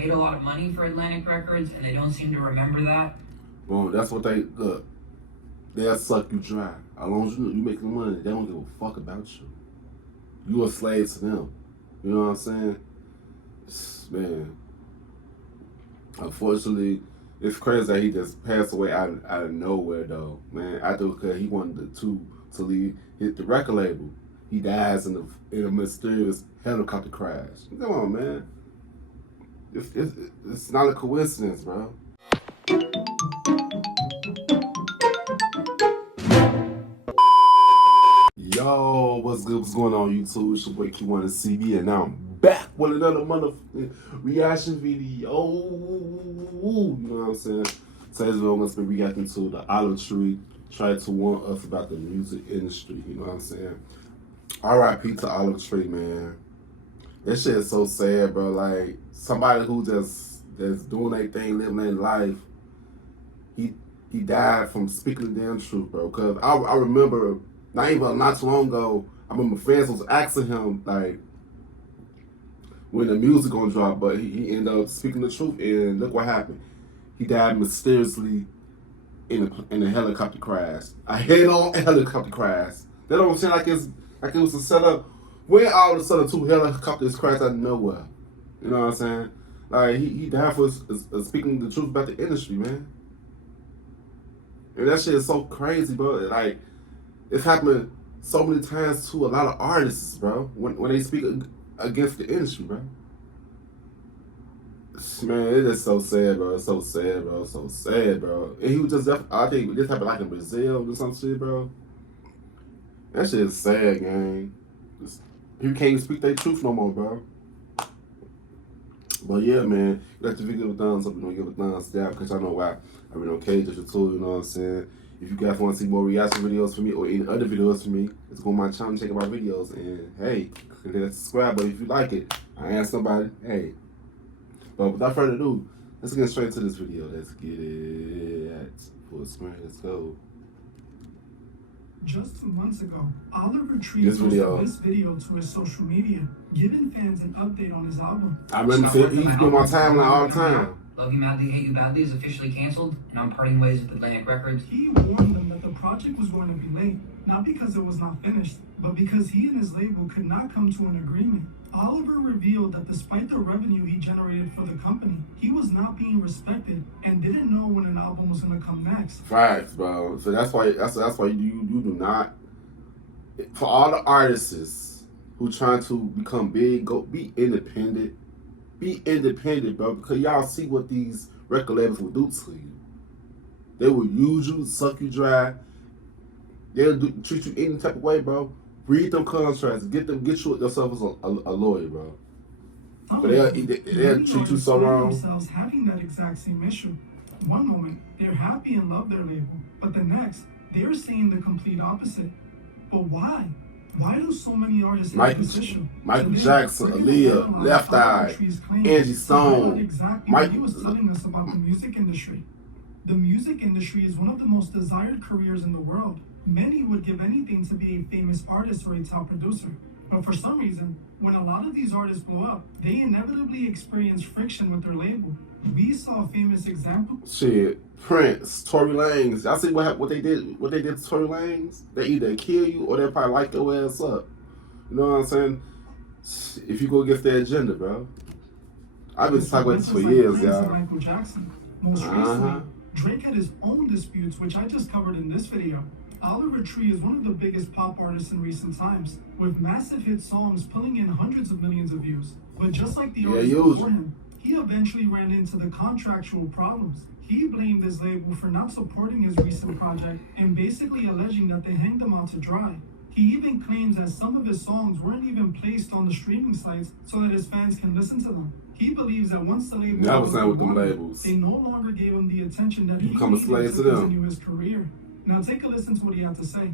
made a lot of money for Atlantic Records, and they don't seem to remember that. Well, that's what they look. They'll suck you dry. As long as you making money, they don't give a fuck about you. You a slave to them. You know what I'm saying? Man. Unfortunately, it's crazy that he just passed away out of nowhere, though, man. I think because he wanted to leave, hit the record label. He dies in a mysterious helicopter crash. Come on, man. It's not a coincidence, bro. Yo, what's good? What's going on, YouTube? It's your boy Kewonis, and now I'm back with another motherfucking reaction video. You know what I'm saying? Today's video, I'm going to be reacting to the olive tree. Try to warn us about the music industry. You know what I'm saying? R.I.P. to Olive Tree, man. This shit is so sad, bro. Like, somebody who just doing their thing, living their life, he died from speaking the damn truth, bro. Because I remember, not too long ago, I remember fans was asking him, like, when the music gonna drop, but he ended up speaking the truth, and look what happened. He died mysteriously in a helicopter crash. A head-on helicopter crash. That don't seem like it was a setup. When all of a sudden two helicopters crashed out of nowhere. You know what I'm saying? Like, he died for speaking the truth about the industry, man. And that shit is so crazy, bro. Like, it's happened so many times to a lot of artists, bro, when they speak against the industry, bro. Man, it is so sad, bro. It's so sad, bro. So sad, bro. And he was just, I think this happened like in Brazil or some shit, bro. That shit is sad, gang. People can't even speak their truth no more, bro. But yeah, man, let the video thumbs up, give a thumbs down, because I know why I mean, okay, just a tool, you know what I'm saying? If you guys want to see more reaction videos from me or any other videos from me, just go on my channel and check out my videos. And hey, hit that subscribe button if you like it. I am somebody, hey. But without further ado, let's get straight to this video. Let's get it. Full screen, let's go. Just 2 months ago, Oliver Tree posted this video to his social media, giving fans an update on his album. I remember he's doing my timeline all the time. Love You Madly, Hate You Badly is officially canceled, and I'm parting ways with Atlantic Records. He warned them that the project was going to be late, not because it was not finished, but because he and his label could not come to an agreement. Oliver revealed that despite the revenue he generated for the company, he was not being respected and didn't know when an album was going to come next. Facts, bro. So that's why you do not. For all the artists who trying to become big, go be independent. Be independent, bro, because y'all see what these record labels will do to you. They will use you, suck you dry. They'll treat you any type of way, bro. Read them contracts. Get yourself as a lawyer, bro. But they'll treat you so wrong. Themselves having that exact same issue. One moment they're happy and love their label, but the next they're saying the complete opposite. But why? Why do so many artists have this issue? Michael Jackson, Aaliyah, Left Eye, Angie Stone. Exactly what he was telling us about the music industry. The music industry is one of the most desired careers in the world. Many would give anything to be a famous artist or a top producer. But for some reason, when a lot of these artists blow up, they inevitably experience friction with their label. We saw a famous example. Shit, Prince, Tory Lanez. Y'all see what they did to Tory Lanez? They either kill you or they probably light your ass up. You know what I'm saying? If you go against their agenda, bro. I've been talking about this for years, y'all. Michael Jackson. Most recently, Drake had his own disputes, which I just covered in this video. Oliver Tree is one of the biggest pop artists in recent times, with massive hit songs pulling in hundreds of millions of views. But just like the artists before him, he eventually ran into the contractual problems. He blamed his label for not supporting his recent project and basically alleging that they hanged him out to dry. He even claims that some of his songs weren't even placed on the streaming sites so that his fans can listen to them. He believes that once the label they no longer gave him the attention that he needed to continue his career. Now take a listen to what he had to say.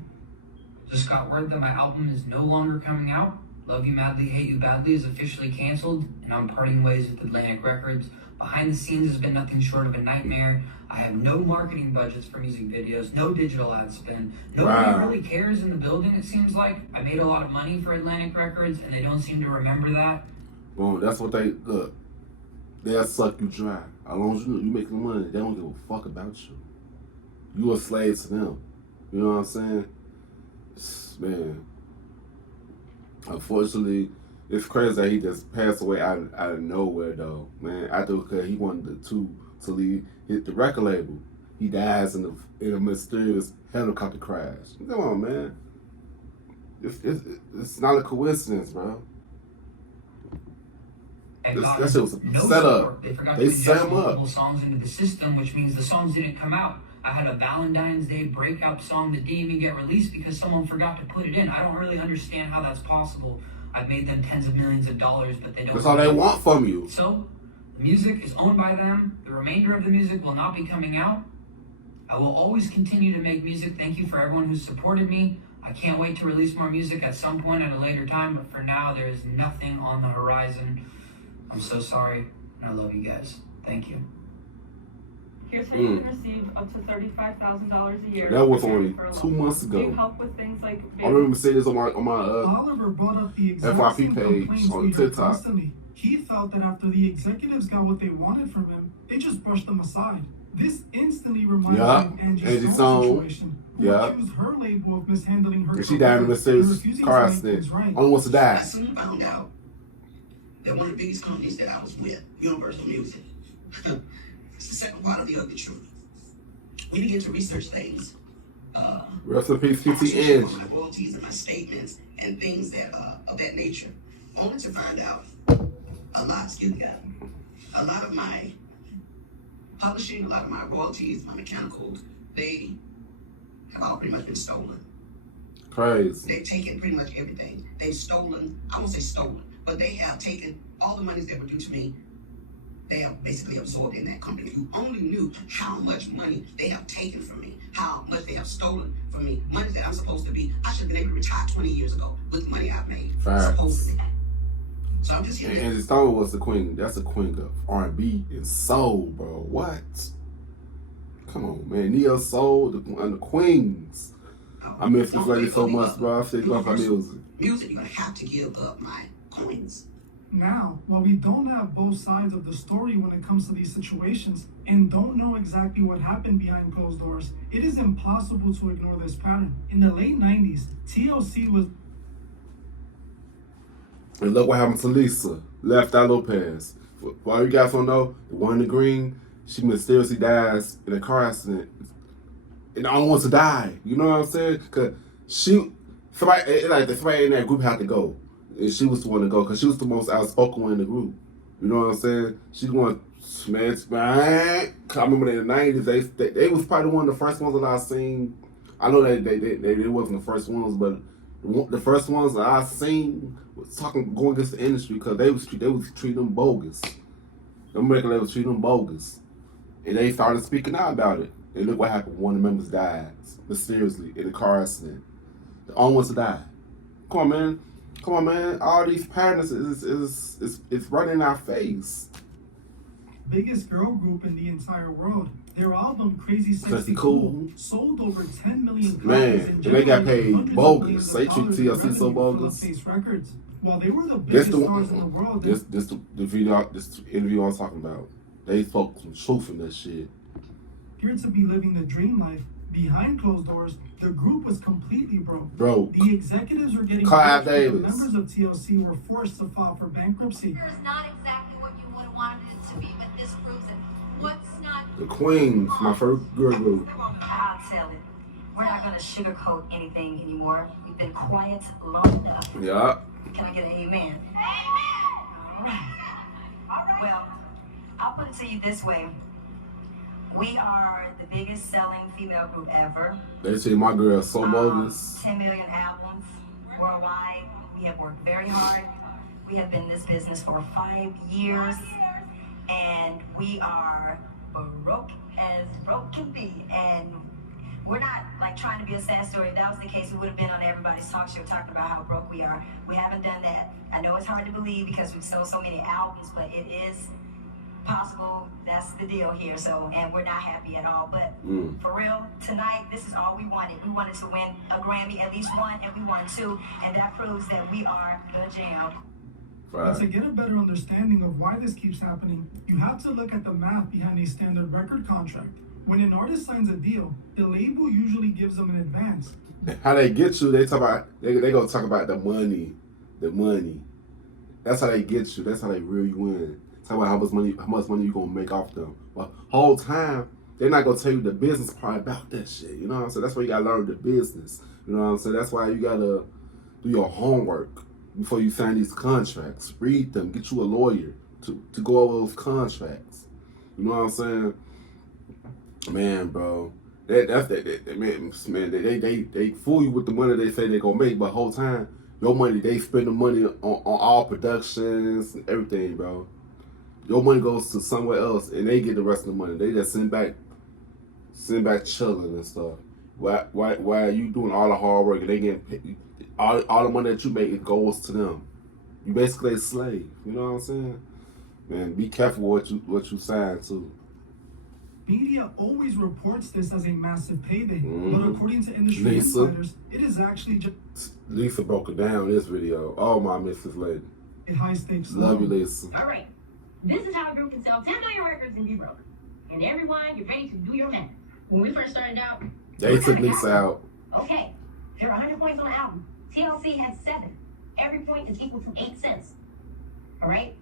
Just got word that my album is no longer coming out. Love You Madly, Hate You Badly is officially canceled, and I'm parting ways with Atlantic Records. Behind the scenes has been nothing short of a nightmare. I have no marketing budgets for music videos, no digital ad spend. Nobody really cares in the building, it seems like. I made a lot of money for Atlantic Records, and they don't seem to remember that. Well, that's what they, look. they'll suck you dry. As long as you making money, they don't give a fuck about you. You a slave to them. You know what I'm saying? Man, unfortunately, it's crazy that he just passed away out of nowhere, though. Man, I think because he wanted to hit the record label. He dies in a mysterious helicopter crash. Come on, man. It's not a coincidence, bro. That shit was a setup. They forgot They to set inject him up. multiple songs into the system, which means the songs didn't come out. I had a Valentine's Day breakup song that didn't even get released because someone forgot to put it in. I don't really understand how that's possible. I've made them tens of millions of dollars, but they don't. That's all they want from you. So, the music is owned by them. The remainder of the music will not be coming out. I will always continue to make music. Thank you for everyone who's supported me. I can't wait to release more music at some point at a later time, but for now, there is nothing on the horizon. I'm so sorry, and I love you guys. Thank you. Here's how you can receive up to $35,000 a year. That was only 2 months ago. Do you help with things like I remember saying this on my Oliver brought up the exact FYP same page complaints on we heard TikTok. constantly. He felt that after the executives got what they wanted from him, they just brushed them aside. This instantly reminded me of Angie Stone's situation. Who accused her label of mishandling her and she died in a mysterious car accident. Only wants to die. I soon found out that one of the biggest companies that I was with, Universal Music, it's the second part of the ugly truth. We began to research things. Rest in peace, PT Edge. My royalties and my statements and things that of that nature, only to find out a lot of my publishing, a lot of my royalties, my mechanicals, they have all pretty much been stolen. Crazy. They've taken pretty much everything. They've stolen, I won't say stolen, but they have taken all the monies that were due to me. They have basically absorbed in that company. If you only knew how much money they have taken from me, how much they have stolen from me, money that I'm supposed to be, I should have been able to retire 20 years ago with the money I've made. Supposedly. So I'm just here. And Angie Stone was the queen. That's the queen of R&B and soul, bro. What? Come on, man. Neo Soul, the queens. I miss this lady so much, bro. I still love her music. Music, you're gonna have to give up my coins. Now, while we don't have both sides of the story when it comes to these situations and don't know exactly what happened behind closed doors, it is impossible to ignore this pattern. In the late 90s, TLC was... And look what happened to Lisa, Left Eye Lopez. For all you guys don't know, the one in the green, she mysteriously dies in a car accident. And I don't want to die. You know what I'm saying? Because somebody in that group had to go. And she was the one to go because she was the most outspoken one in the group. You know what I'm saying? She's going smash. I remember in the 90s, they was probably one of the first ones that I seen. I know they wasn't the first ones, but the first ones that I seen was going against the industry because they was treating them bogus. Them record labels treating them bogus. And they started speaking out about it. And look what happened. One of the members died mysteriously in a car accident. The only ones to die. Come on, man. All these patterns is right in our face. Biggest girl group in the entire world. Their album Crazy Sexy Cool sold over 10 million copies. Man, and they got paid bogus. They treat TLC so bogus. Records. While they were the biggest stars in the world. This interview I was talking about. They spoke some truth in that shit. Appeared to be living the dream life. Behind closed doors, the group was completely broke. The executives were getting Clive rich, Davis. the members of TLC were forced to file for bankruptcy. It's not exactly what you would have wanted it to be, but this proves it. What's not... The Queens, my first girl group. I'll tell it. We're not going to sugarcoat anything anymore. We've been quiet long enough. Yeah. Can I get an amen? Amen! All right. Well, I'll put it to you this way. We are the biggest selling female group ever. They say my girl is so bogus. 10 million albums worldwide. We have worked very hard. We have been in this business for 5 years. And we are broke as broke can be. And we're not like trying to be a sad story. If that was the case, we would have been on everybody's talk show talking about how broke we are. We haven't done that. I know it's hard to believe because we've sold so many albums, but it is possible. That's the deal here. So, and we're not happy at all. But for real, tonight, this is all we wanted. We wanted to win a Grammy, at least one, and we won two. And that proves that we are the jam. But to get a better understanding of why this keeps happening, you have to look at the math behind a standard record contract. When an artist signs a deal, the label usually gives them an advance. How they get you? They talk about they gonna talk about the money. That's how they get you. That's how they reel you in. Talk about how much money you gonna make off them. But whole time they're not gonna tell you the business part about that shit. You know what I'm saying? That's why you gotta learn the business. You know what I'm saying? That's why you gotta do your homework before you sign these contracts. Read them. Get you a lawyer to go over those contracts. You know what I'm saying? Man, bro. They fool you with the money they say they're gonna make, but whole time your money, they spend the money on all productions and everything, bro. Your money goes to somewhere else and they get the rest of the money. They just send back chilling and stuff. Why you doing all the hard work and they getting paid, all the money that you make, it goes to them. You basically a slave. You know what I'm saying? Man, be careful what you sign to. Media always reports this as a massive payday, but according to industry insiders, it is actually just Lisa broke it down in this video. Oh, my Mrs. Lady. a high-stakes Love you, loan. Lisa. All right. This is how a group can sell 10 million records and be broke. And everyone, get ready to do your math. When we first started out, They took Lisa out. okay, there are 100 points on the album. TLC had 7. Every point is equal to 8 cents. All right?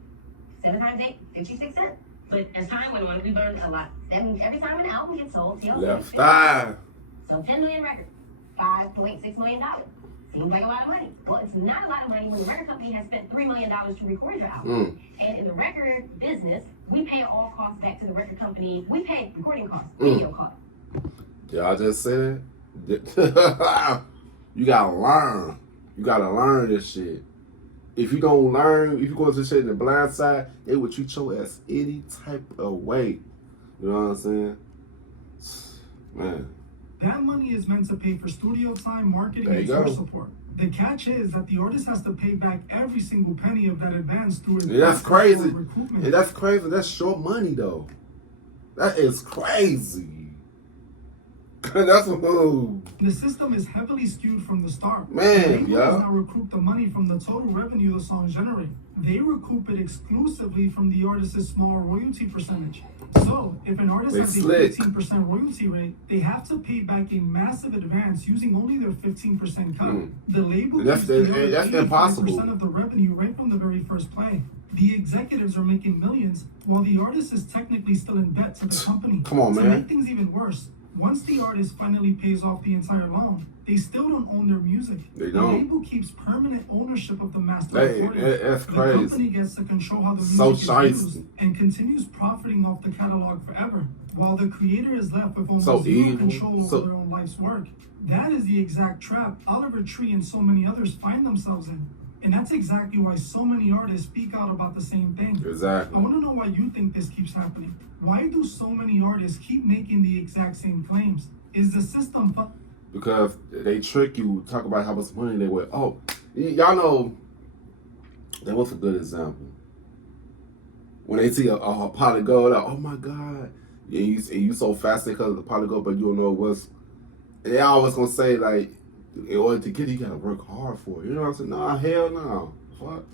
7 times 8, 56 cents. But as time went on, we learned a lot. That means every time an album gets sold, TLC Left eye. so 10 million records, $5.6 million. Seems like a lot of money. Well, it's not a lot of money when the record company has spent $3 million to record your album. And in the record business, we pay all costs back to the record company. We pay recording costs, video costs. Y'all just said you gotta learn. You gotta learn this shit. If you don't learn, if you go into shit in the blind side, they would treat your ass any type of way. You know what I'm saying? Man. That money is meant to pay for studio time, marketing, There and you go. tour support. The catch is that the artist has to pay back every single penny of that advance through his And that's crazy. recoupment. And that's crazy. That's your money though. That is crazy. That's a move. The system is heavily skewed from the start. Man, the label yeah. does not recoup the money from the total revenue the songs generate. They recoup it exclusively from the artist's small royalty percentage. So, if an artist They has slick. a 15% royalty rate, they have to pay back a massive advance using only their 15% cut. The label And that's- keeps the and that's other 85% impossible. of the revenue right from the very first play. The executives are making millions, while the artist is technically still in debt to the company. Come on, To man. make things even worse, once the artist finally pays off the entire loan, they still don't own their music. They The don't. label keeps permanent ownership of the master Hey, recordings. that's The crazy. company gets to control how the So music is shiesty. used and continues profiting off the catalog forever, while the creator is left with almost So no evil. control over So- their own life's work. That is the exact trap Oliver Tree and so many others find themselves in. And that's exactly why so many artists speak out about the same thing. I Exactly. want to know why you think this keeps happening. Why do so many artists keep making the exact same claims? Is the system Because they trick you, talk about how much money they were. Oh, y'all know, that was a good example. When they see a pot of gold, like, oh my God, and you so fascinated because of the pot of gold, but you don't know what's. They always gonna say like, in order to get it, you gotta work hard for it. You know what I'm saying? Nah, hell no. Fuck.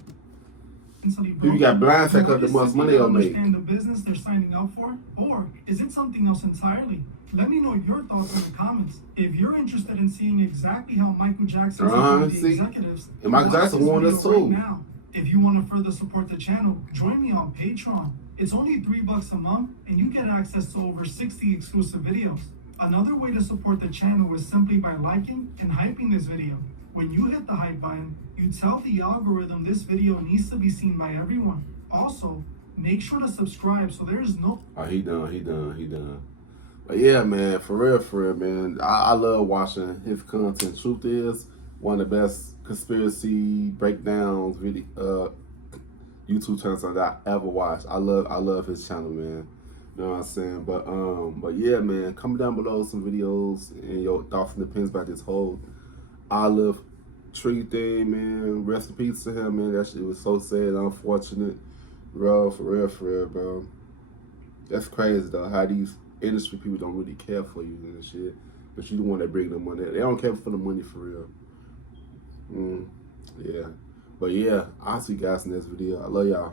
People got blindsided because of the much money they'll make. Understand the business they're signing up for, or is it something else entirely? Let me know your thoughts in the comments. If you're interested in seeing exactly how Michael Jackson supported the see? executives, And Michael watch Jackson this warned video us too. right now. If you want to further support the channel, join me on Patreon. It's only $3 a month, and you get access to over 60 exclusive videos. Another way to support the channel is simply by liking and hyping this video. When you hit the hype button, you tell the algorithm this video needs to be seen by everyone. Also, make sure to subscribe so there's no... Oh, he done. But yeah, man, for real, man. I love watching his content. Truth is, one of the best conspiracy breakdowns video YouTube channels that I ever watched. I love his channel, man. You know what I'm saying? But yeah, man, comment down below some videos and your thoughts and opinions about this whole Olive Tree thing, man. Rest in peace to him, man. That shit was so sad and unfortunate. Bro, for real, bro. That's crazy though, how these industry people don't really care for you and shit. But you the one that bring them money. They don't care for the money for real. Yeah. But yeah, I'll see you guys in this video. I love y'all.